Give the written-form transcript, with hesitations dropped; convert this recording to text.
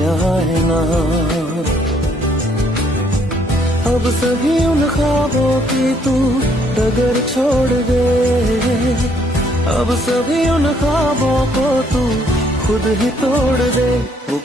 आए ना। अब सभी उन ख्वाबों की तू डगर छोड़ दे, अब सभी उन ख्वाबों को तू खुद ही तोड़ दे। वो